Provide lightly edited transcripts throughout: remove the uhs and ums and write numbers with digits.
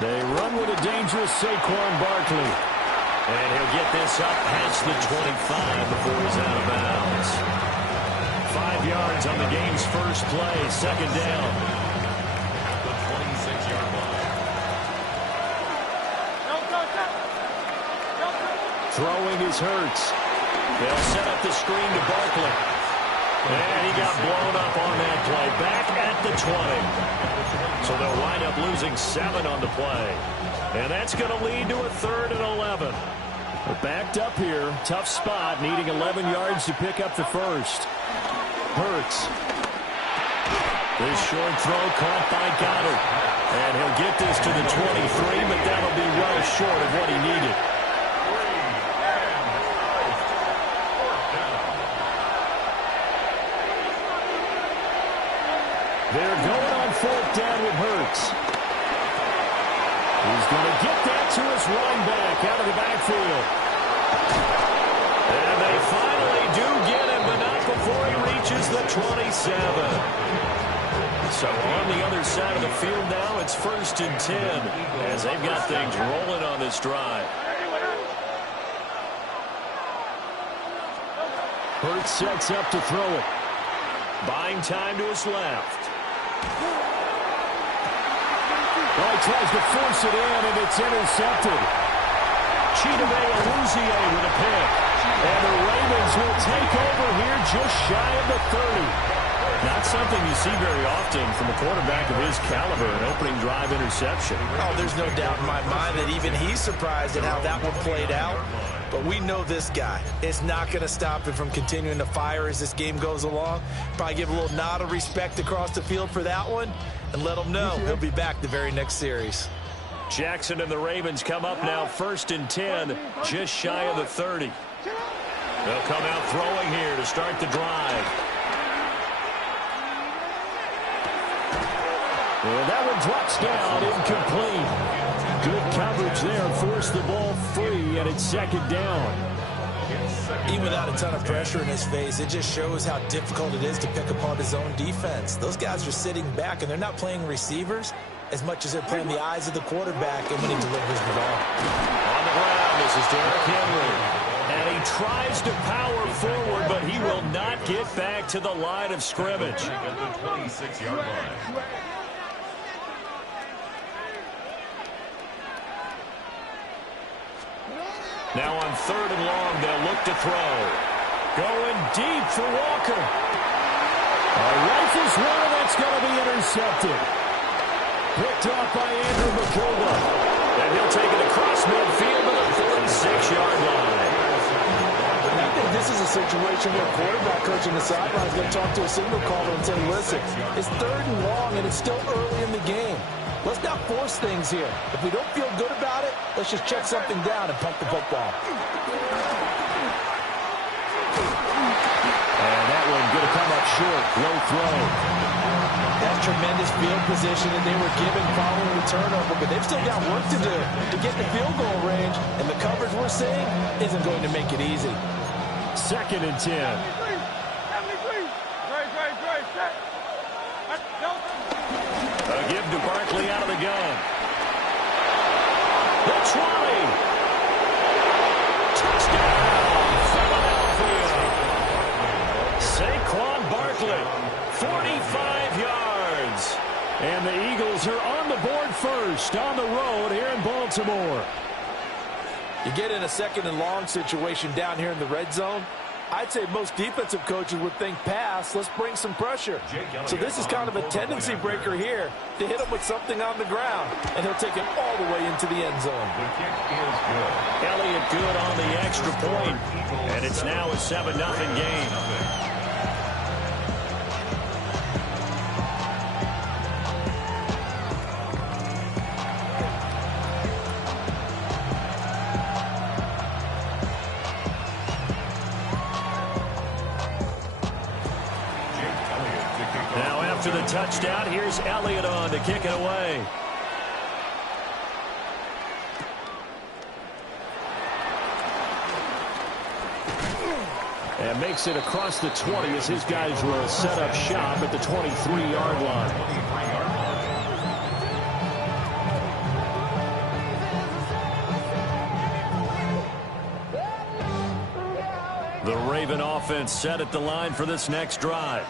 They run with a dangerous Saquon Barkley. And he'll get this up past the 25 before he's out of bounds. 5 yards on the game's first play, second down. The 26-yard line. Throwing is Hurts. They'll set up the screen to Barkley. And he got blown up on that play. Back at the 20. So they'll wind up losing 7 on the play. And that's going to lead to a 3rd and 11. They're backed up here. Tough spot, needing 11 yards to pick up the first. Hurts. This short throw caught by Goddard. And he'll get this to the 23, but that'll be well short of what he needed. They're going on 4th down with Hurts. He's going to get that to his running back out of the backfield. And they finally do get him, but not before he reaches the 27. So on the other side of the field now, it's 1st and 10 as they've got things rolling on this drive. Hurts sets up to throw it. Buying time to his left. Well, he tries to force it in, and it's intercepted. Chidobe Awuzie with a pick. And the Ravens will take over here just shy of the 30. Not something you see very often from a quarterback of his caliber, an opening drive interception. Oh, there's no doubt in my mind that even he's surprised at how that one played out. But we know this guy is not going to stop him from continuing to fire as this game goes along. Probably give a little nod of respect across the field for that one and let him know he'll be back the very next series. Jackson and the Ravens come up now 1st and 10, just shy of the 30. They'll come out throwing here to start the drive. And that one drops down, incomplete. Good coverage there, forced the ball free, and it's 2nd down. Even without a ton of pressure in his face, it just shows how difficult it is to pick apart his own defense. Those guys are sitting back, and they're not playing receivers as much as they're playing the eyes of the quarterback and when he delivers the ball. On the ground, this is Derrick Henry. And he tries to power forward, but he will not get back to the line of scrimmage. The 26-yard line. Now on 3rd and long, they'll look to throw. Going deep for Walker. Rifles one, that's going to be intercepted. Picked off by Andrew McCullough. And he'll take it across midfield to the 46-yard line. I think this is a situation where quarterback coach on the sideline is going to talk to a signal caller and say, listen, it's 3rd and long and it's still early in the game. Let's not force things here. If we don't feel good about it, let's just check something down and pump the football. And that one going to come up short. Low throw. That's tremendous field position that they were given following the turnover, but they've still got work to do to get the field goal range, and the coverage we're seeing isn't going to make it easy. 2nd and 10. A give to Barkley out of the gun. The 20. Touchdown, Philadelphia. Saquon Barkley, 45 yards. And the Eagles are on the board first on the road here in Baltimore. You get in a 2nd and long situation down here in the red zone, I'd say most defensive coaches would think pass, let's bring some pressure. So this is kind of a tendency breaker here to hit him with something on the ground, and he'll take it all the way into the end zone. The kick is good. Elliott good on the extra point, and it's now a 7-0 game. To the touchdown, here's Elliott on to kick it away. And makes it across the 20 as his guys will set up shop at the 23-yard line. The Raven offense set at the line for this next drive.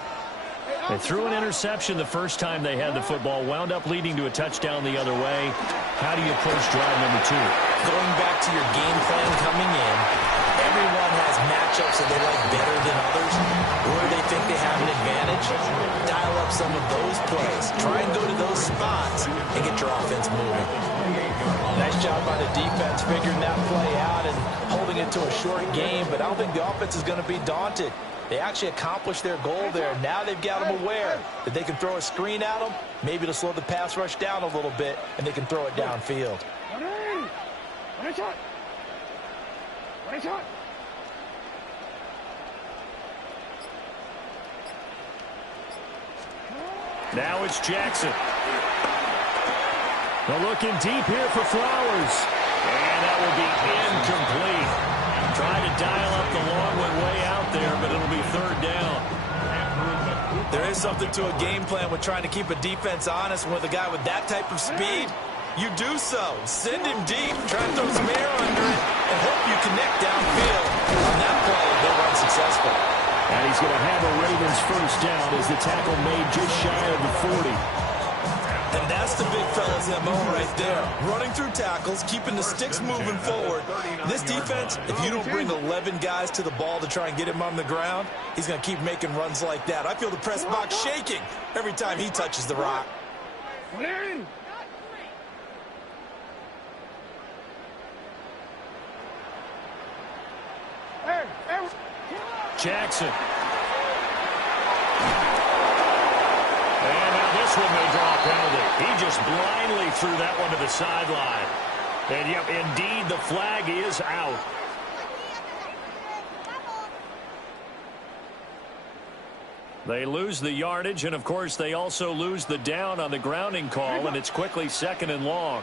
They threw an interception the first time they had the football, wound up leading to a touchdown the other way. How do you approach drive number 2? Going back to your game plan coming in, everyone has matchups that they like better than others, where they think they have an advantage. Dial up some of those plays. Try and go to those spots and get your offense moving. Nice job by the defense figuring that play out and holding it to a short game, but I don't think the offense is going to be daunted. They actually accomplished their goal there. Now they've got them aware that they can throw a screen at them, maybe to slow the pass rush down a little bit, and they can throw it downfield. Now it's Jackson. They're looking deep here for Flowers. And that will be incomplete. Trying to dial up the long one way out there, but it'll be third down. There is something to a game plan with trying to keep a defense honest. With a guy with that type of speed, you do so. Send him deep, try to throw some air under it, and hope you connect downfield. On that play, they run successful. And he's going to have a Ravens first down as the tackle made just shy of the 40. And that's the big fella's MO right there. Running through tackles, keeping the sticks moving forward. This defense, if you don't bring 11 guys to the ball to try and get him on the ground, he's going to keep making runs like that. I feel the press box shaking every time he touches the rock. Jackson. And now this one may draw a penalty. He just blindly threw that one to the sideline. And, yep, indeed, the flag is out. They lose the yardage, and, of course, they also lose the down on the grounding call, and it's quickly second and long.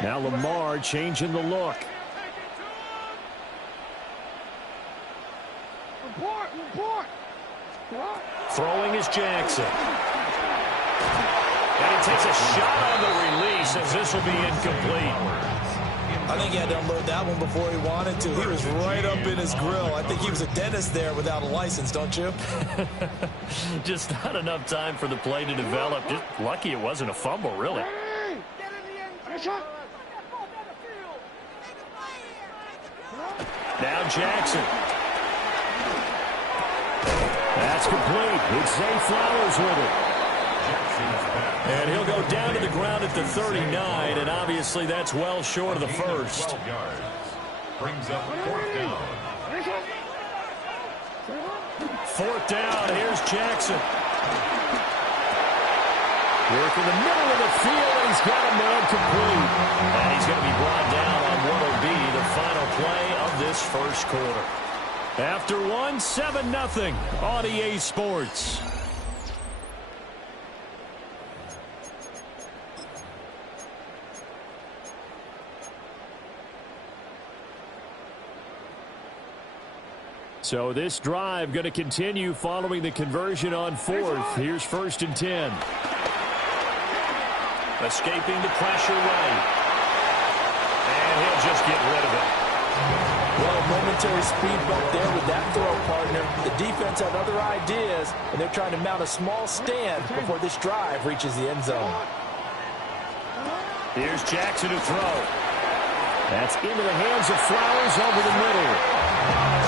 Now Lamar changing the look. Throwing is Jackson. And he takes a shot on the release as this will be incomplete. I think he had to unload that one before he wanted to. He was right up in his grill. I think he was a dentist there without a license, don't you? Just not enough time for the play to develop. Just lucky it wasn't a fumble, really. Now Jackson. That's complete. It's Zay Flowers with it. And he'll go down to the ground at the 39, and obviously that's well short of the first. Brings up fourth down. Fourth down. Here's Jackson. Work in the middle of the field, and he's got a man complete. And he's going to be brought down on what will be the final play of this first quarter. After one, 7-0 on EA Sports. So this drive going to continue following the conversion on fourth. Here's 1st and 10. Escaping the pressure right. And he'll just get rid of it. Well, momentary speed bump there with that throw, partner. The defense had other ideas, and they're trying to mount a small stand before this drive reaches the end zone. Here's Jackson to throw. That's into the hands of Flowers over the middle.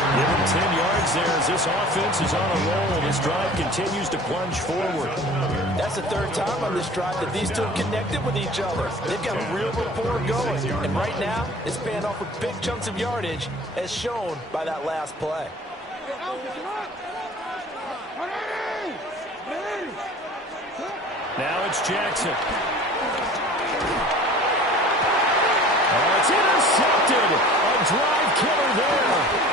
Give him 10 yards there as this offense is on a roll. This drive continues to plunge forward. That's the third time on this drive that these two have connected with each other. They've got a real rapport going. And right now, it's paying off with big chunks of yardage, as shown by that last play. Now it's Jackson. Oh, it's intercepted. A drive killer there.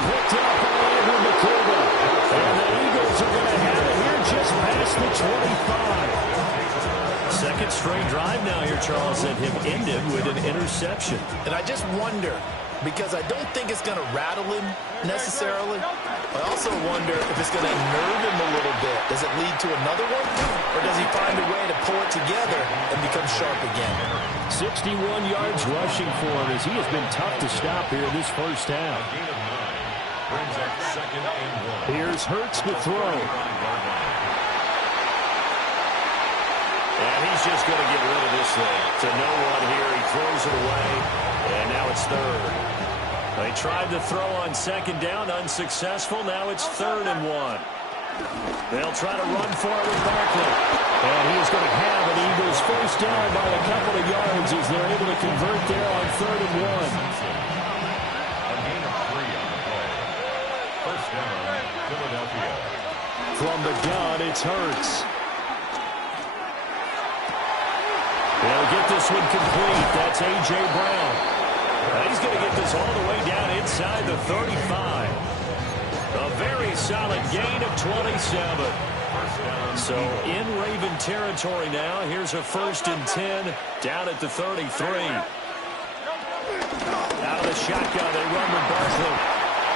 Picked up by Andrew McCullough. And the Eagles are going to have it here just past the 25. Second straight drive drive now here, Charles, that have ended with an interception. And I just wonder, because I don't think it's going to rattle him necessarily. I also wonder if it's going to nerve him a little bit. Does it lead to another one? Or does he find a way to pull it together and become sharp again? 61 yards rushing for him as he has been tough to stop here in this first half. Here's Hurts to throw. And he's just going to get rid of this thing. To no one here. He throws it away. And now it's third. They tried to throw on second down. Unsuccessful. Now it's 3rd and 1. They'll try to run for it with Barkley. And he is going to have an Eagles first down by a couple of yards as they're able to convert there on 3rd and 1. A gain of 3 on the play. First down, Philadelphia. From the gun, it's Hurts. They'll get this one complete. That's A.J. Brown. He's going to get this all the way down inside the 35. A very solid gain of 27. So in Raven territory now. Here's a 1st and 10 down at the 33. Out of the shotgun, they run with Barkley.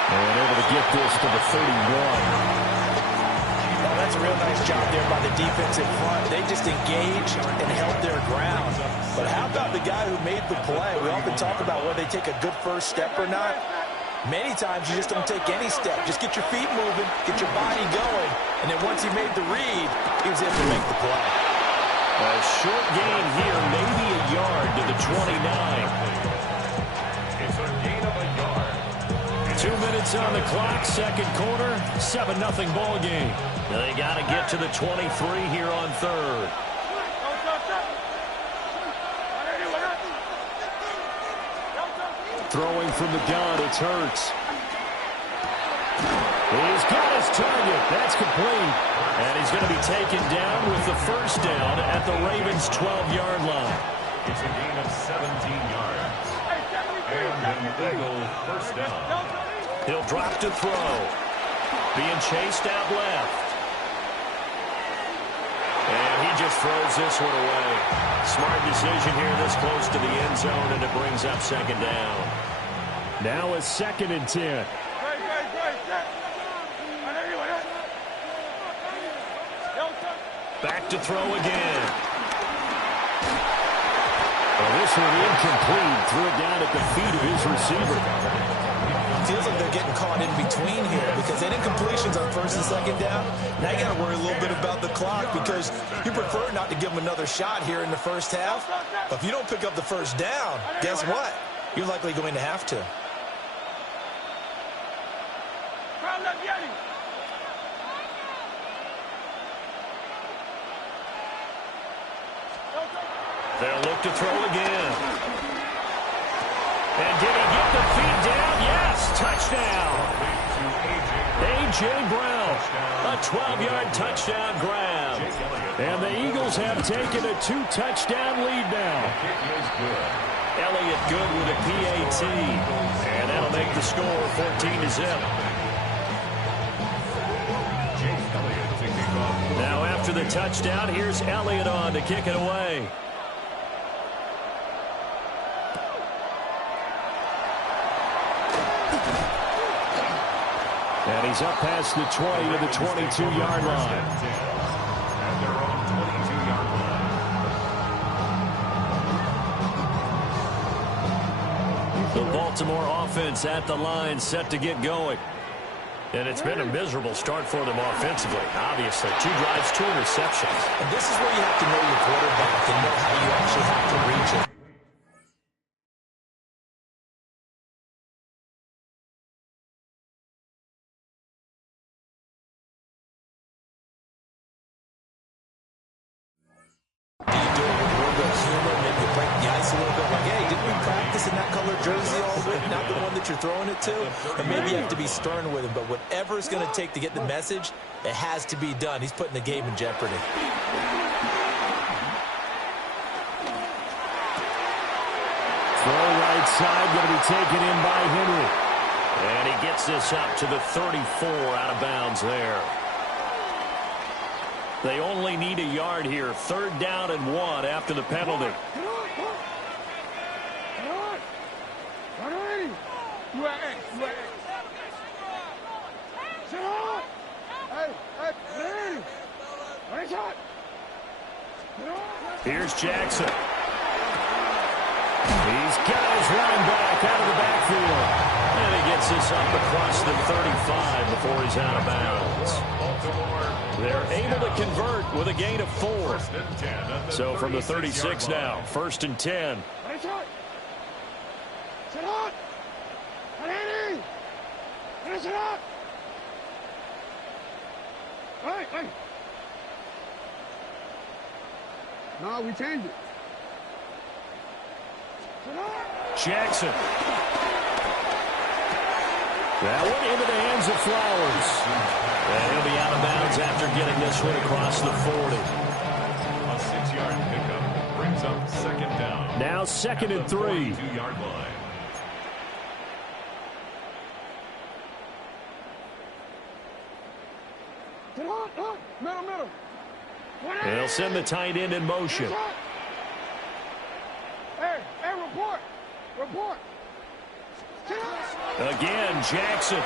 And able to get this to the 31. Well, that's a real nice job there by the defense in front. They just engaged and held their ground. But how about the guy who made the play? We often talk about whether they take a good first step or not. Many times you just don't take any step. Just get your feet moving, get your body going, and then once he made the read, he was able to make the play. A short gain here, maybe a yard to the 29. It's a gain of a yard. 2 minutes on the clock, second quarter, 7-0 ball game. They got to get to the 23 here on 3rd. Throwing from the gun, it's Hurts. He's got his target. That's complete. And he's going to be taken down with the first down at the Ravens' 12-yard line. It's a gain of 17 yards. And an Eagle first down. He'll drop to throw. Being chased out left. And he just throws this one away. Smart decision here this close to the end zone, and it brings up second down. Now a 2nd and 10. Back to throw again. Well, this one incomplete. Threw it down at the feet of his receiver. Feels like they're getting caught in between here because they didn't completions on 1st and 2nd down. Now you got to worry a little bit about the clock because you prefer not to give them another shot here in the first half. But if you don't pick up the first down, guess what? You're likely going to have to. They'll look to throw again. And did he get the feet down? Yes, touchdown. A.J. Brown, a 12-yard touchdown grab. And the Eagles have taken a 2-touchdown lead now. Elliott good with a PAT. And that'll make the score 14-0. Now after the touchdown, here's Elliott on to kick it away. And he's up past the 20 to the 22-yard line. And they're on 22-yard line. The Baltimore offense at the line, set to get going. And it's been a miserable start for them offensively. Obviously, 2 drives, 2 interceptions. And this is where you have to know your quarterback and know how you actually have to reach it. Do you do it with a little bit of humor, maybe break the ice a little bit, like, hey, didn't we practice in that color jersey all week, not the one that you're throwing it to? And maybe you have to be stern with him, but whatever it's going to take to get the message, it has to be done. He's putting the game in jeopardy. Throw right side, going to be taken in by Henry. And he gets this up to the 34 out of bounds there. They only need a yard here. 3rd down and 1 after the penalty. Here's Jackson. He's got his running back out of the backfield. And he gets this up across the 35 before he's out of bounds. They're able to convert with a gain of 4. So from the 36 now, 1st and 10. No, we changed it. Jackson. That one into the hands of Flowers. And he'll be out of bounds after getting this one across the 40. A 6-yard pickup brings up 2nd down. Now 2nd and 3. 2-yard line. Middle. They'll send the tight end in motion. Hey, report. Again, Jackson.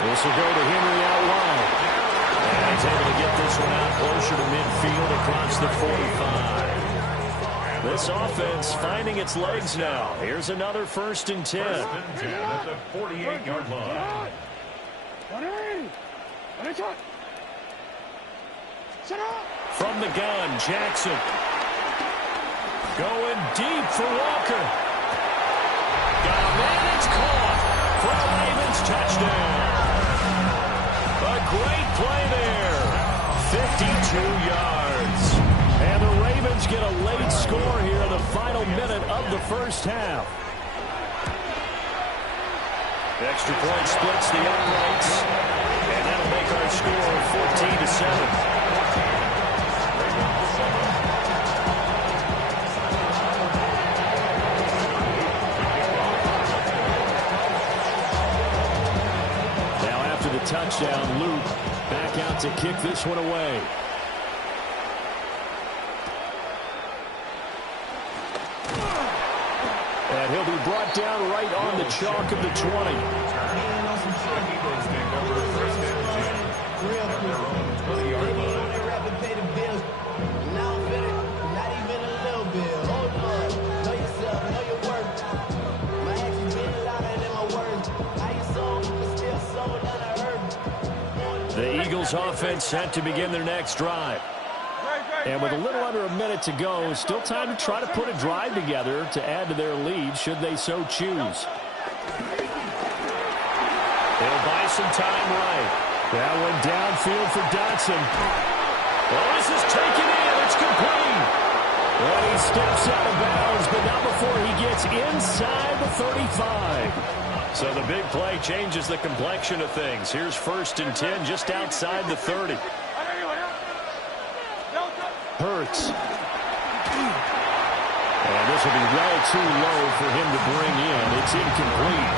This will go to Henry out wide. And he's able to get this one out closer to midfield across the 45. This offense finding its legs now. Here's another 1st and 10. 1st and 10 at the 48-yard line. From the gun, Jackson. Going deep for Walker. Got a man, it's caught for a Ravens touchdown. A great play there. 52 yards. And the Ravens get a late score here in the final minute of the 1st half. Extra point splits the uprights. And that'll make our score 14-7. Touchdown, Luke back out to kick this one away. And he'll be brought down right on the chalk of the 20. The Eagles offense set to begin their next drive. And with a little under a minute to go, still time to try to put a drive together to add to their lead should they so choose. They'll buy some time right. That one downfield for Dotson. Well, this is taken in. It's complete. And he steps out of bounds, but not before he gets inside the 35. So the big play changes the complexion of things. Here's 1st and 10 just outside the 30. Hurts. And this will be well too low for him to bring in. It's incomplete.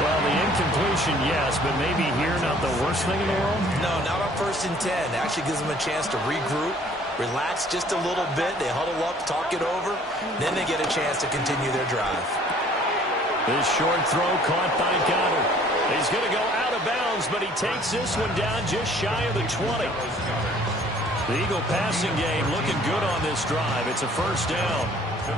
Well, the incompletion, yes, but maybe here not the worst thing in the world? No, not on 1st and 10. Actually gives them a chance to regroup, relax just a little bit. They huddle up, talk it over. Then they get a chance to continue their drive. This short throw caught by Goddard. He's going to go out of bounds, but he takes this one down just shy of the 20. The Eagle passing game looking good on this drive. It's a 1st down.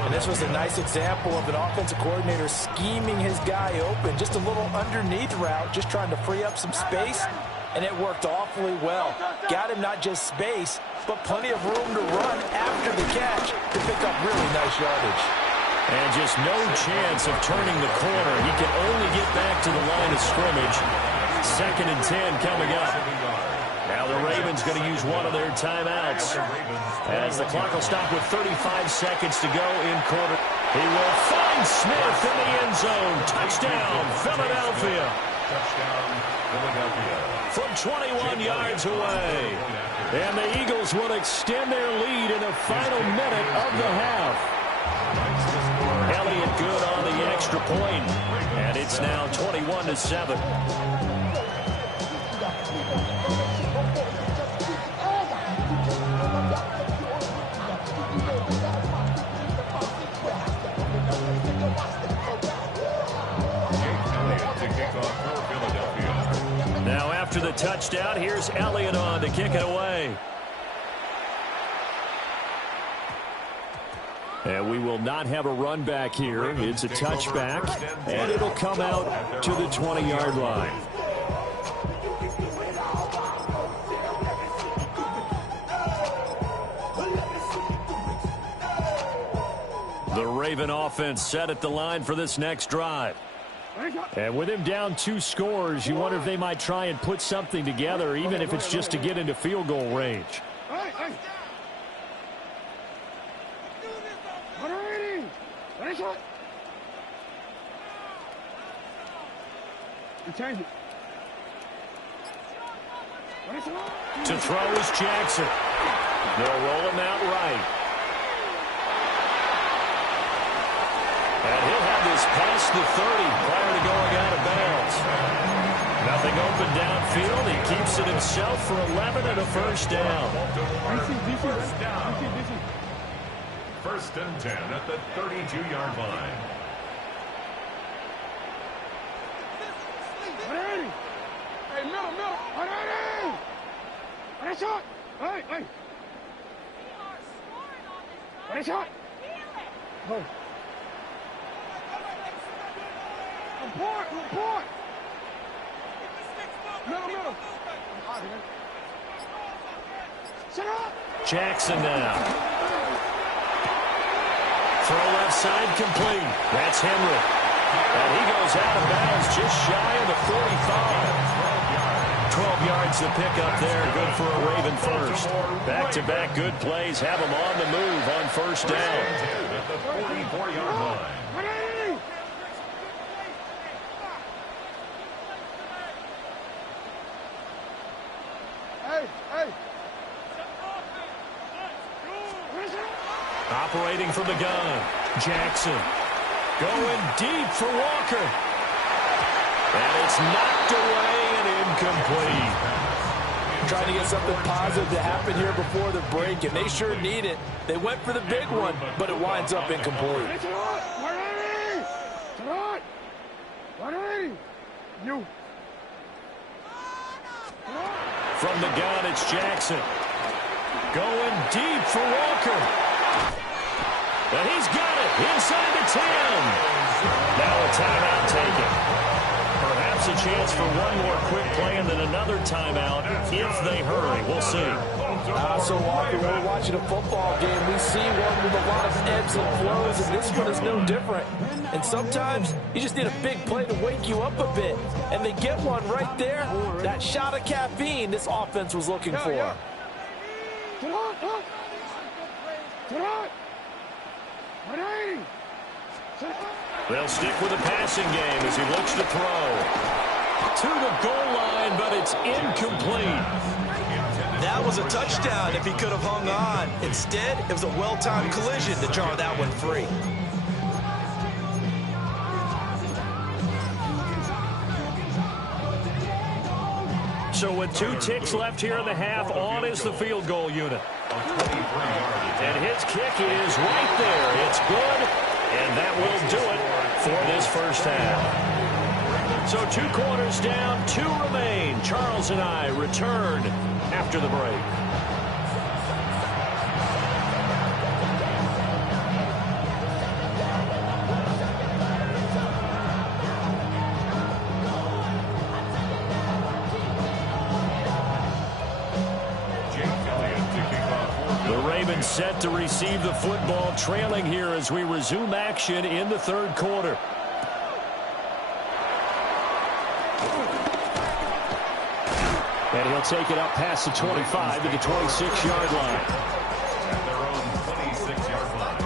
And this was a nice example of an offensive coordinator scheming his guy open. Just a little underneath route, just trying to free up some space, and it worked awfully well. Got him not just space, but plenty of room to run after the catch to pick up really nice yardage. And just no chance of turning the corner. He can only get back to the line of scrimmage. 2nd and 10 coming up. Now the Ravens going to use one of their timeouts as the clock will stop with 35 seconds to go in quarter. He will find Smith in the end zone. Touchdown, Philadelphia. Touchdown, Philadelphia. From 21 yards away. And the Eagles will extend their lead in the final minute of the half. Elliott good on the extra point. And it's now 21-7. the touchdown. Here's Elliott on to kick it away. And we will not have a run back here. It's a touchback, and it'll come out to the 20-yard line. The Raven offense set at the line for this next drive. And with him down 2 scores, you wonder if they might try and put something together, even if it's just to get into field goal range. To throw is Jackson. They'll roll him out right. And he'll have this past the 30 prior to going out of bounds. Nothing open downfield. He keeps it himself for 11 and a first down. First and 10 at the 32-yard line. Hey, middle. Hey, shot. Hey. Hey, shot. Oh. Report. Middle. Shut up. Jackson now. Throw left side complete. That's Henry. And he goes out of bounds just shy of the 45. 12 yards to pick up there. Good for a Raven first. Back-to-back good plays have him on the move on first down. At the 44-yard line. Operating from the gun, Jackson. Going deep for Walker. And it's knocked away and incomplete. Trying to get something positive to happen here before the break, and they sure need it. They went for the big one, but it winds up incomplete. From the gun, it's Jackson. Going deep for Walker. And he's got it inside the 10. Now a timeout taken. Perhaps a chance for one more quick play and then another timeout if they hurry. We'll see. So often when we're watching a football game, we see one with a lot of ebbs and flows, and this one is no different. And sometimes you just need a big play to wake you up a bit. And they get one right there. That shot of caffeine this offense was looking for. They'll stick with the passing game as he looks to throw. To the goal line, but it's incomplete. That was a touchdown if he could have hung on. Instead, it was a well-timed collision to jar that one free. So with 2 ticks left here in the half, on is the field goal unit. And his kick is right there. It's good, and that will do it for this first half. So 2 quarters down, 2 remain. Charles and I return after the break. Set to receive the football, trailing here as we resume action in the third quarter. And he'll take it up past the 25 to the 26-yard line. At their own 26-yard line.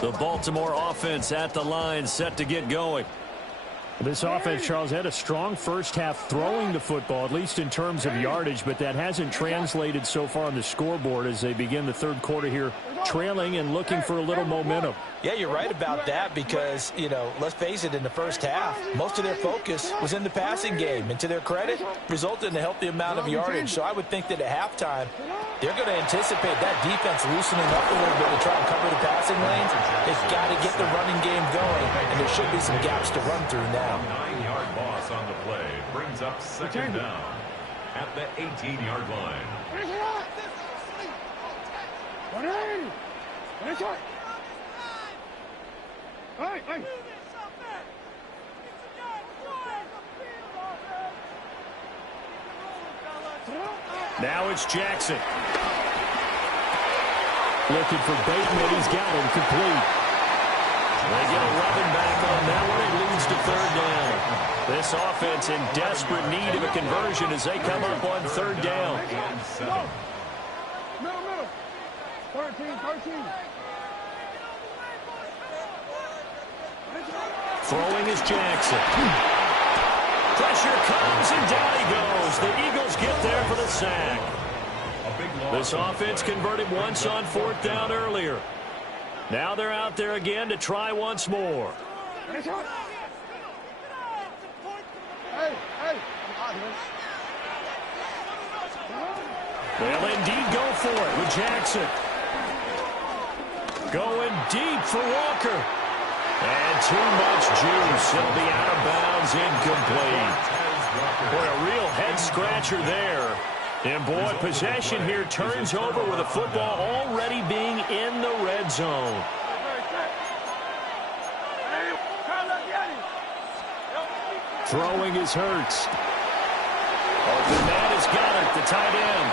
The Baltimore offense at the line, set to get going. This offense, Charles, had a strong first half throwing the football, at least in terms of yardage, but that hasn't translated so far on the scoreboard as they begin the third quarter here, trailing and looking for a little momentum. Yeah, you're right about that because, you know, let's face it, in the first half, most of their focus was in the passing game. And to their credit, resulted in a healthy amount of yardage. So I would think that at halftime, they're going to anticipate that defense loosening up a little bit to try and cover the passing lanes. They've got to get the running game going, and there should be some gaps to run through now. 9-yard loss on the play brings up second down at the 18-yard line. Now it's Jackson. Looking for Bateman. He's got him complete. They get 11 back on that one. It leads to third down. This offense in desperate need of a conversion as they come up on third down. Middle. 13. Throwing is Jackson. Pressure comes and down he goes. The Eagles get there for the sack. This offense converted once on fourth down earlier. Now they're out there again to try once more. They'll indeed go for it with Jackson. Going deep for Walker. And too much juice. It'll be out of bounds, incomplete. Boy, a real head-scratcher there. And, boy, possession here turns over with the football already being in the red zone. Throwing is Hurts. Open man is Goddard, the tight end.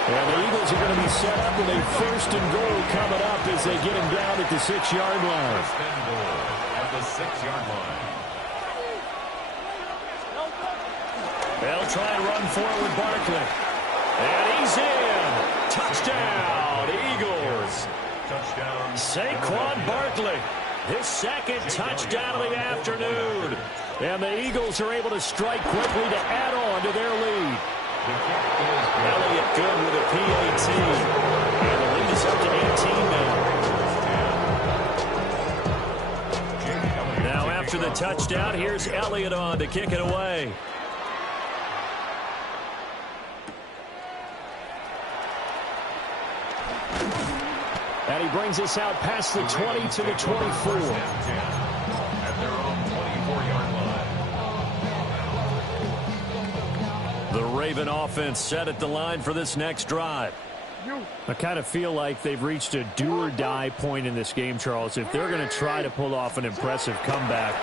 And the Eagles are going to be set up with a first and goal coming up as they get him down at the 6-yard line. First and goal at the 6-yard line. They'll try and run forward Barkley. And he's in. Touchdown, Eagles. Touchdown. Saquon Barkley, his second touchdown of the afternoon. And the Eagles are able to strike quickly to add on to their lead. Elliott good with a PAT. And the lead is up to 18 now. Now after the touchdown, here's Elliott on to kick it away. And he brings us out past the 20 to the 24. At their own 24-yard line. The Raven offense set at the line for this next drive. I kind of feel like they've reached a do-or-die point in this game, Charles. If they're going to try to pull off an impressive comeback,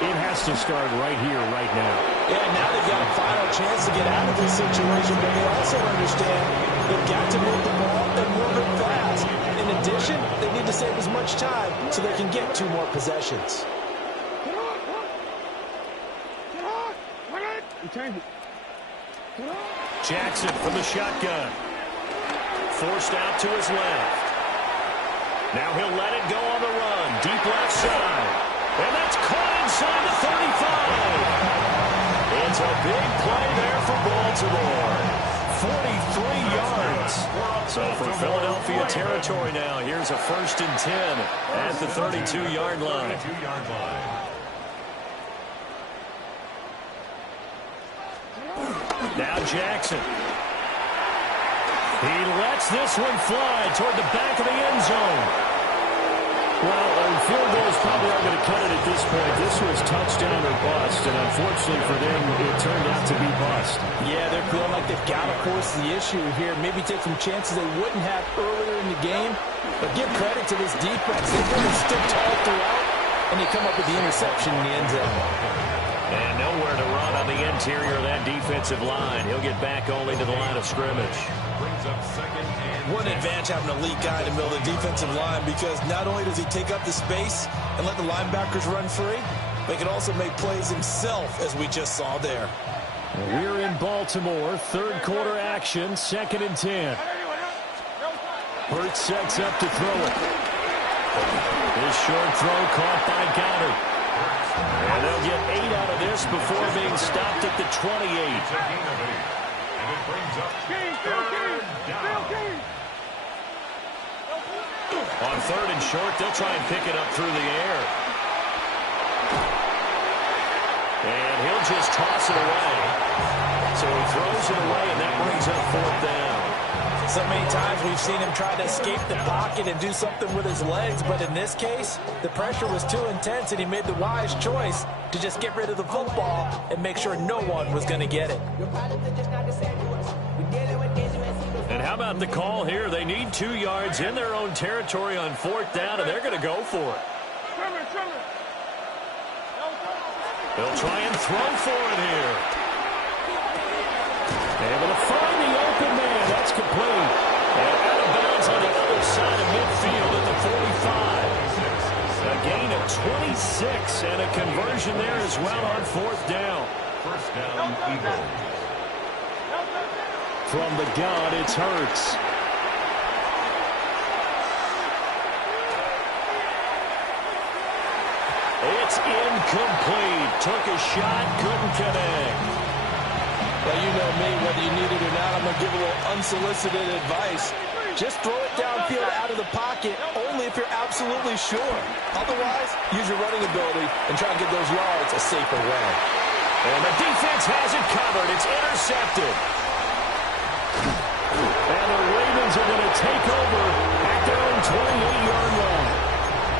it has to start right here, right now. Yeah, now they've got a final chance to get out of this situation, but they also understand they've got to move the ball and move it fast. In addition, they need to save as much time so they can get 2 more possessions. Jackson from the shotgun. Forced out to his left. Now he'll let it go on the run. Deep left side. And that's caught inside the 35. It's a big play there for Baltimore. 43 yards. So for Philadelphia territory now, here's a 1st and 10 at the 32-yard line. Now Jackson. He lets this one fly toward the back of the end zone. Well, field goals probably aren't going to cut it at this point. This was touchdown or bust, and unfortunately for them, it turned out to be bust. Yeah, they're feeling like they've got to force the issue here. Maybe take some chances they wouldn't have earlier in the game. But give credit to this defense. They've really stood tall throughout, and they come up with the interception in the end zone. And nowhere to run on the interior of that defensive line. He'll get back only to the line of scrimmage. Brings up second and What an advantage having an elite guy in the middle of the defensive line, because not only does he take up the space and let the linebackers run free, but he can also make plays himself, as we just saw there. We're in Baltimore. Third quarter action. 2nd and 10. Hurts sets up to throw it. His short throw caught by Goddard. And they'll get 8 out of this before being stopped at the 28. It's a gain of 8. And it brings up third down. On 3rd and short, they'll try and pick it up through the air. And he'll just toss it away. So he throws it away, and that brings up 4th down. So many times we've seen him try to escape the pocket and do something with his legs, but in this case, the pressure was too intense, and he made the wise choice to just get rid of the football and make sure no one was going to get it. And how about the call here? They need 2 yards in their own territory on 4th down, and they're going to go for it. They'll try and throw for it here. Able to find the open man. That's complete. And out of bounds on the other side of midfield at the 45. A gain of 26 and a conversion there as well on 4th down. First down, Eagles. From the gun, it's Hurts. It's incomplete. Took a shot, couldn't connect. Well, you know me, whether you need it or not, I'm going to give a little unsolicited advice. Just throw it downfield out of the pocket, only if you're absolutely sure. Otherwise, use your running ability and try and get those yards a safer way. And the defense has it covered. It's intercepted. And the Ravens are going to take over at their own 28-yard line.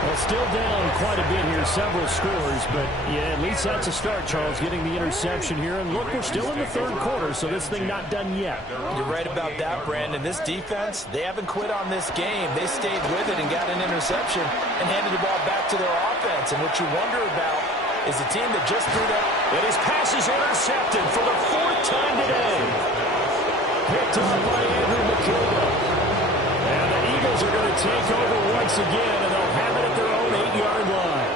Well, still down quite a bit here, several scores, but yeah, at least that's a start, Charles, getting the interception here. And look, we're still in the 3rd quarter, so this thing not done yet. You're right about that, Brandon. This defense, they haven't quit on this game. They stayed with it and got an interception and handed the ball back to their offense. And what you wonder about is the team that just threw that. And his pass is intercepted for the 4th time today. Picked up by Andrew McKinnon. And the Eagles are going to take over once again, and they'll have it at their own 8-yard line.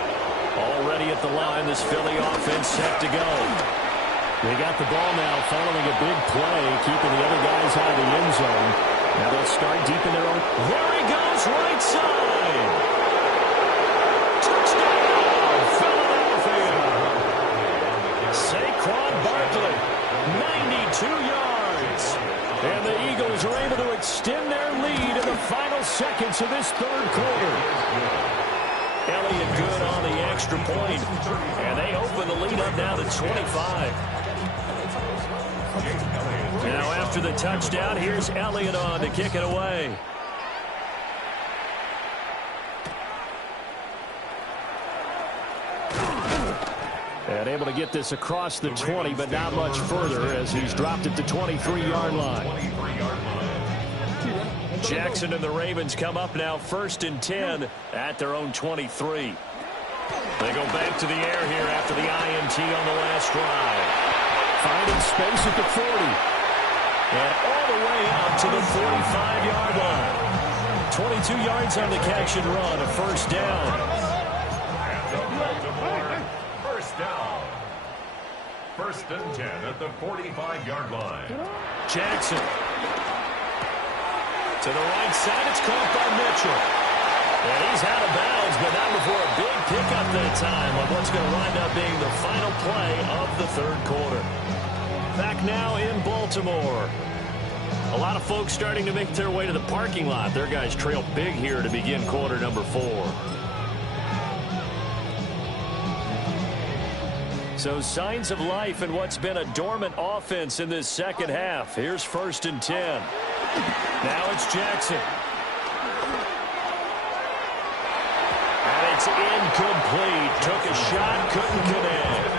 Already at the line, this Philly offense set to go. They got the ball now following a big play, keeping the other guys out of the end zone. Now they'll start deep in their own. There he goes, right side. Touchdown, Philadelphia. Saquon Barkley, 92 yards. And the Eagles are able to extend their lead in the final seconds of this 3rd quarter. Elliott good on the extra point. And they open the lead up now to 25. Now after the touchdown, here's Elliott on to kick it away. And able to get this across the 20, but not much further as he's dropped it to 23-yard line. Jackson and the Ravens come up now 1st and 10 at their own 23. They go back to the air here after the INT on the last drive. Finding space at the 40. And all the way out to the 45-yard line. 22 yards on the catch and run, a 1st down. First down. 1st and 10 at the 45-yard line. Jackson. To the right side, it's caught by Mitchell. And he's out of bounds, but not before a big pickup that time on what's going to wind up being the final play of the 3rd quarter. Back now in Baltimore. A lot of folks starting to make their way to the parking lot. Their guys trail big here to begin quarter number 4. So signs of life in what's been a dormant offense in this 2nd half. Here's 1st and 10. Now it's Jackson. And it's incomplete. Took a shot, couldn't connect.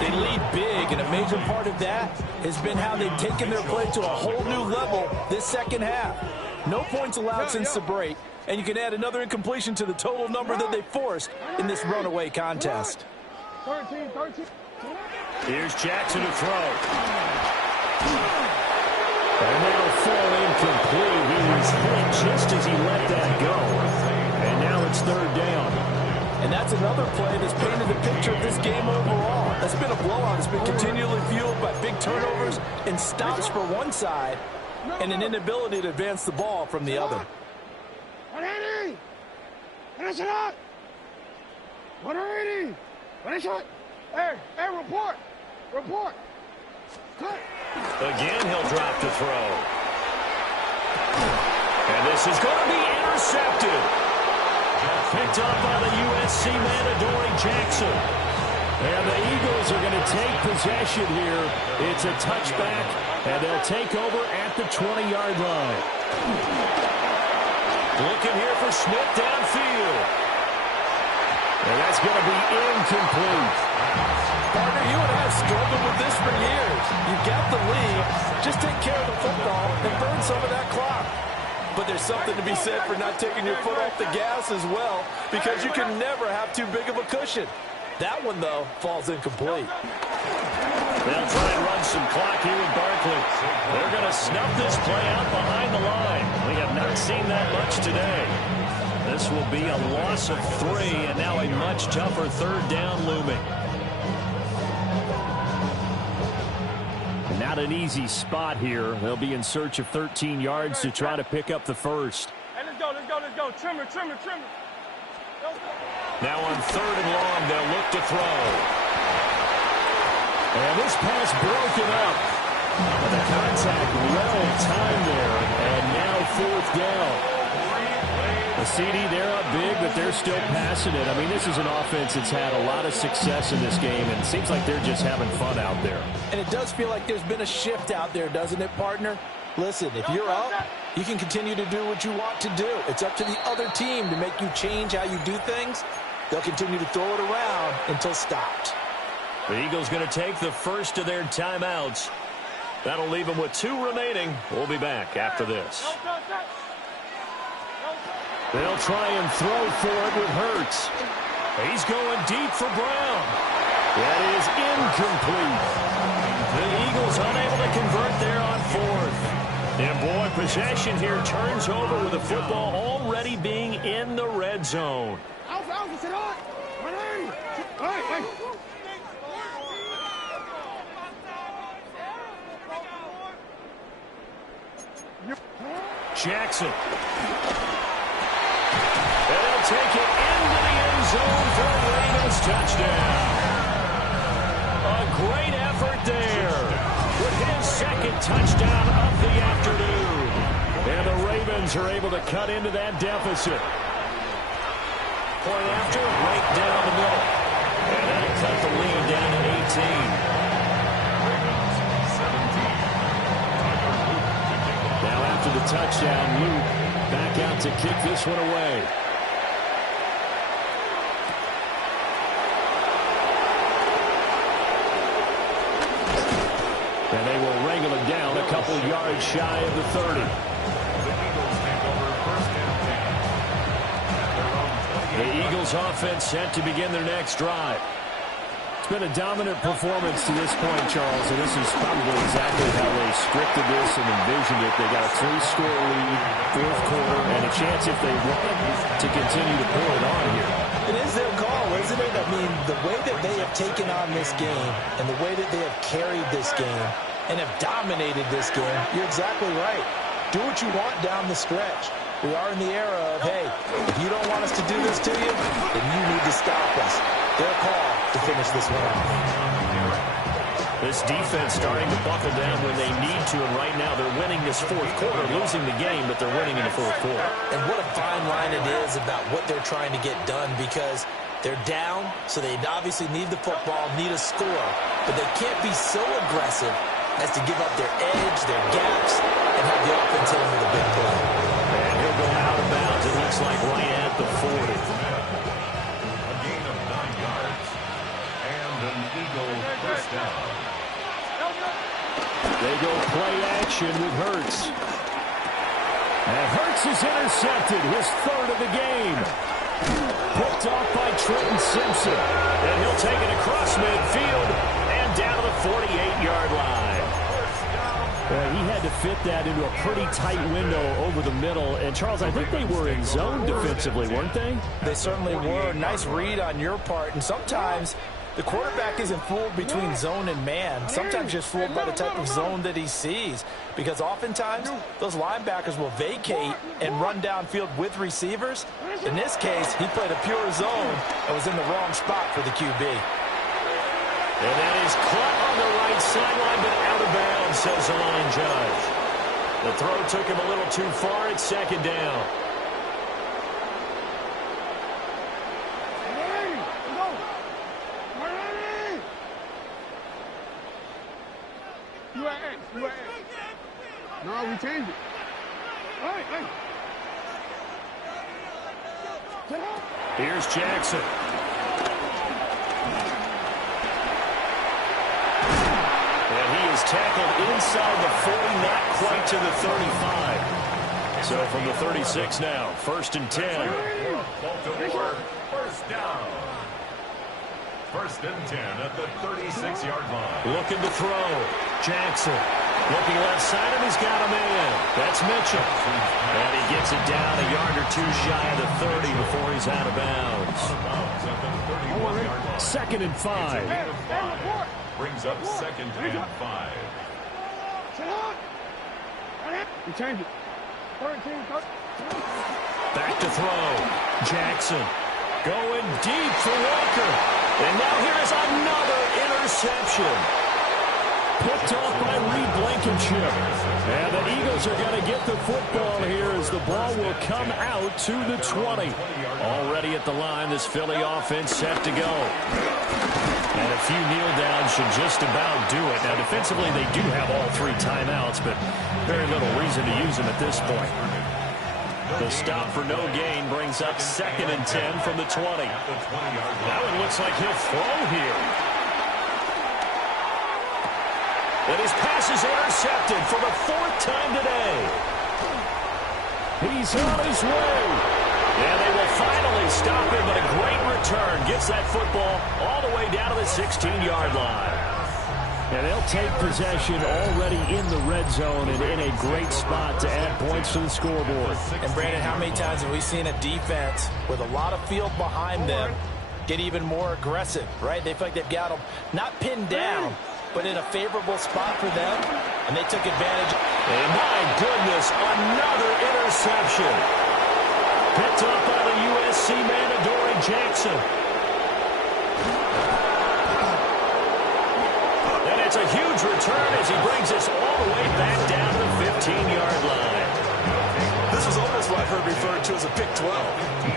They lead big, and a major part of that has been how they've taken their play to a whole new level this 2nd half. No points allowed since the break, and you can add another incompletion to the total number that they forced in this runaway contest. 13. Here's Jackson to throw. And that'll fall incomplete. He was hit just as he let that go. And now it's 3rd down. And that's another play that's painted the picture of this game overall. That's been a blowout. It's been continually fueled by big turnovers and stops for one side and an inability to advance the ball from the other. 180. Finish it. Hey, report. Report. Cut. Again, he'll drop to throw. And this is going to be intercepted. Picked up by the USC man, Adoree Jackson. And the Eagles are going to take possession here. It's a touchback, and they'll take over at the 20-yard line. Looking here for Smith downfield. And that's going to be incomplete. Partner, you and I have struggled with this for years. You've got the lead. Just take care of the football and burn some of that clock. But there's something to be said for not taking your foot off the gas as well, because you can never have too big of a cushion. That one, though, falls incomplete. They'll try and run some clock here with Barkley. They're going to snuff this play out behind the line. We have not seen that much today. This will be a loss of 3, and now a much tougher third down looming. Not an easy spot here. They'll be in search of 13 yards to try to pick up the first. Hey, let's go. Trimmer. Now on 3rd and long, they'll look to throw. And this pass broken up. And the contact well timed there. And now 4th down. The CD, they're up big, but they're still passing it. I mean, this is an offense that's had a lot of success in this game, and it seems like they're just having fun out there. And it does feel like there's been a shift out there, doesn't it, partner? Listen, if you're up, you can continue to do what you want to do. It's up to the other team to make you change how you do things. They'll continue to throw it around until stopped. The Eagles going to take the first of their timeouts. That'll leave them with 2 remaining. We'll be back after this. They'll try and throw for it with Hurts. He's going deep for Brown. That is incomplete. The Eagles unable to convert there on 4th. And boy, possession here turns over with the football already being in the red zone. Jackson. They'll take it into the end zone for a Ravens touchdown. A great effort there with his 2nd touchdown of the afternoon. And the Ravens are able to cut into that deficit. Point after, right down the middle. And that'll cut the lead down to 18. Now after the touchdown, Luke back out to kick this one away. And they will wrangle it down a couple yards shy of the 30. The Eagles offense set to begin their next drive. It's been a dominant performance to this point, Charles, and this is probably exactly how they scripted this and envisioned it. They got a 3-score lead, 4th quarter, and a chance if they want to continue to pull it on here. It is their call, isn't it? I mean, the way that they have taken on this game and the way that they have carried this game and have dominated this game, you're exactly right. Do what you want down the stretch. We are in the era of, hey, if you don't want us to do this to you, then you need to stop us. Their call to finish this one off. This defense starting to buckle down when they need to, and right now they're winning this 4th quarter, losing the game, but they're winning in the 4th quarter. And what a fine line it is about what they're trying to get done, because they're down, so they obviously need the football, need a score, but they can't be so aggressive as to give up their edge, their gaps, and have the offense hit them with a big play. And he'll go out of bounds, it looks like, right at the 40. A gain of 9 yards and an Eagle first down. They go play action with Hurts. And Hurts is intercepted, his 3rd of the game. Picked off by Trenton Simpson. And he'll take it across midfield and down to the 48-yard line. He had to fit that into a pretty tight window over the middle. And, Charles, I think they were in zone defensively, weren't they? They certainly were. Nice read on your part. And sometimes the quarterback isn't fooled between zone and man. Sometimes just fooled by the type of zone that he sees, because oftentimes those linebackers will vacate and run downfield with receivers. In this case, he played a pure zone and was in the wrong spot for the QB. And that is caught on the right sideline, but out of bounds, says the line judge. The throw took him a little too far at second down. No, we changed it. Hey. Here's Jackson. And he is tackled inside the 40, not quite to the 35. So from the 36 now, 1st and 10. Baltimore, first down. 1st and 10 at the 36-yard line. Looking to throw. Jackson. Looking left side, and he's got a man. That's Mitchell. And he gets it down a yard or two shy of the 30 before he's out of bounds. Second and 5. Brings up 2nd and 5. We changed it. 13. Back to throw. Jackson going deep for Walker. And now here is another interception. Picked off by Reed Blankenship. And the Eagles are going to get the football here as the ball will come out to the 20. Already at the line, this Philly offense set to go. And a few kneel downs should just about do it. Now, defensively, they do have all 3 timeouts, but very little reason to use them at this point. The stop for no gain brings up 2nd and 10 from the 20. That one looks like he'll throw here. And his pass is intercepted for the 4th time today. He's on his way. And they will finally stop him, but a great return. Gets that football all the way down to the 16-yard line. And they'll take possession already in the red zone and in a great spot to add points to the scoreboard. And, Brandon, how many times have we seen a defense with a lot of field behind them get even more aggressive, right? They feel like they've got them not pinned down, but in a favorable spot for them, and they took advantage. And my goodness, another interception. Picked up by the USC man, Adoree Jackson. And it's a huge return as he brings us all the way back down to the 15-yard line. This was almost what I've heard referred to as a pick 12.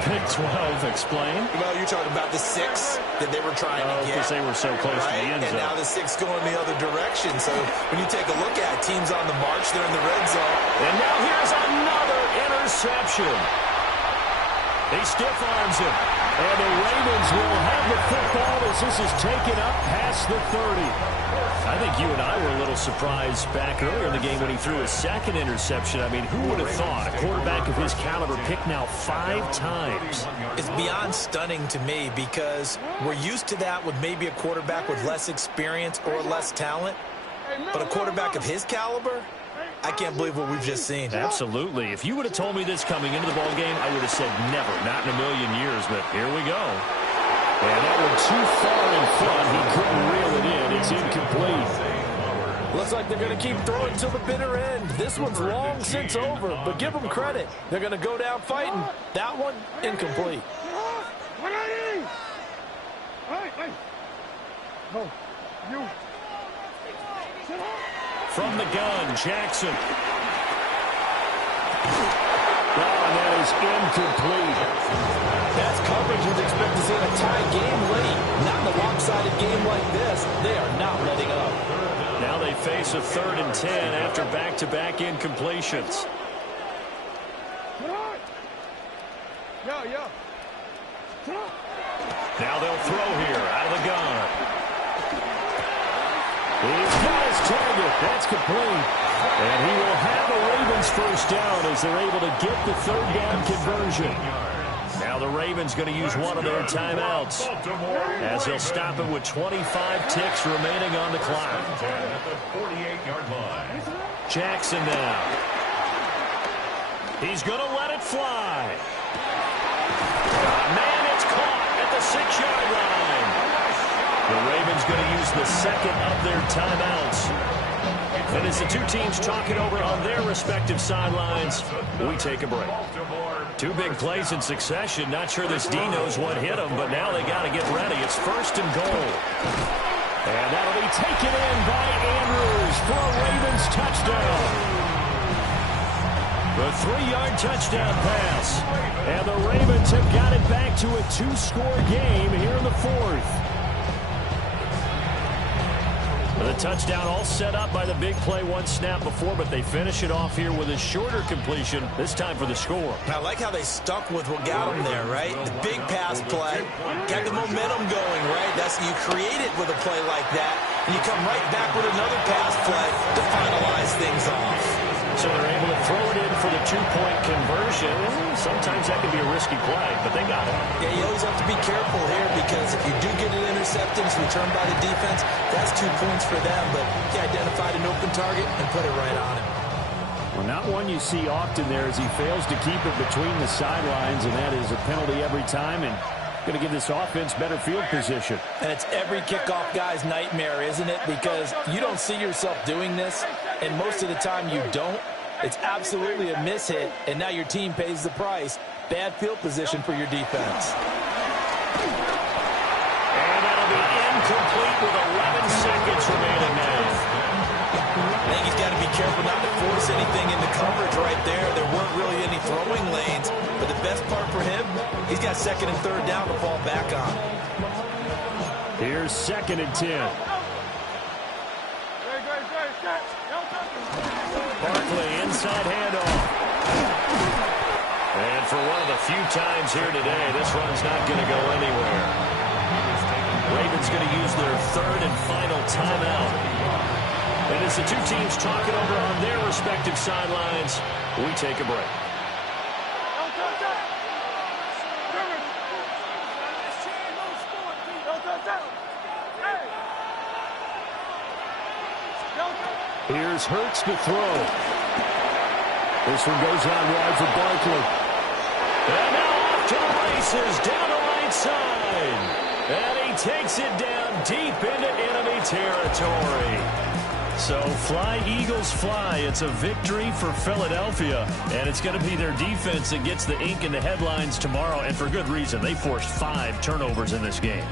Pick 12, explain. Well, you're talking about the 6 that they were trying to get. Because they were so close to the end zone. And now the 6 going the other direction. So when you take a look at it, teams on the march, they're in the red zone. And now here's another interception. He stiff arms him. And the Ravens will have the football as this is taken up past the 30. I think you and I were a little surprised back earlier in the game when he threw his 2nd interception. I mean, who would have thought a quarterback of his caliber picked now 5 times? It's beyond stunning to me because we're used to that with maybe a quarterback with less experience or less talent. But a quarterback of his caliber, I can't believe what we've just seen. Absolutely. If you would have told me this coming into the ballgame, I would have said never, not in a million years. But here we go. And that one too far in front. He couldn't reel it in. It's incomplete. Looks like they're going to keep throwing till the bitter end. This one's long since over, but give them credit. They're going to go down fighting. That one, incomplete. From the gun, Jackson. And that is incomplete. That's coverage you'd expect to see in a tie game late. Not in a lopsided game like this. They are not letting up. Now they face a 3rd and 10 after back-to-back incompletions. Now they'll throw here out of the gun. He's got his target. That's complete. And he will have the Ravens first down as they're able to get the 3rd down conversion. Now the Ravens going to use one of their timeouts as they'll stop it with 25 ticks remaining on the clock. Jackson now. He's going to let it fly. Man, it's caught at the 6-yard line. The Ravens going to use the second of their timeouts. And as the two teams talk it over on their respective sidelines, we take a break. Two big plays in succession. Not sure this D knows what hit them, but now they got to get ready. It's 1st and goal. And that'll be taken in by Andrews for a Ravens touchdown. The 3-yard touchdown pass. And the Ravens have got it back to a 2-score game here in the 4th. The touchdown all set up by the big play one snap before, but they finish it off here with a shorter completion, this time for the score. I like how they stuck with what got them there, right? The big pass play, got the momentum going, right? You create it with a play like that, and you come right back with another pass play to finalize things off. So they're able to throw it in for the 2-point conversion. Sometimes that can be a risky play, but they got it. Yeah, you always have to be careful here because if you do get an interception, it's returned by the defense, that's 2 points for them. But he identified an open target and put it right on him. Well, not one you see often there as he fails to keep it between the sidelines, and that is a penalty every time. And going to give this offense better field position. And it's every kickoff guy's nightmare, isn't it? Because you don't see yourself doing this, and most of the time you don't. It's absolutely a mishit, and now your team pays the price. Bad field position for your defense. And that'll be incomplete with 11 seconds remaining now. I think he's got to be careful not to force anything into coverage right there. There weren't really any throwing lanes, but the best part for him, he's got 2nd and 3rd down to fall back on. Here's 2nd and 10. Barkley inside handoff. And for one of the few times here today, this run's not going to go anywhere. Ravens going to use their 3rd and final timeout. And as the two teams talk it over on their respective sidelines, we take a break. Here's Hurts to throw. This one goes out wide for Barkley. And now off to the races down the right side. And he takes it down deep into enemy territory. So fly, Eagles, fly. It's a victory for Philadelphia. And it's going to be their defense that gets the ink in the headlines tomorrow, and for good reason. They forced 5 turnovers in this game.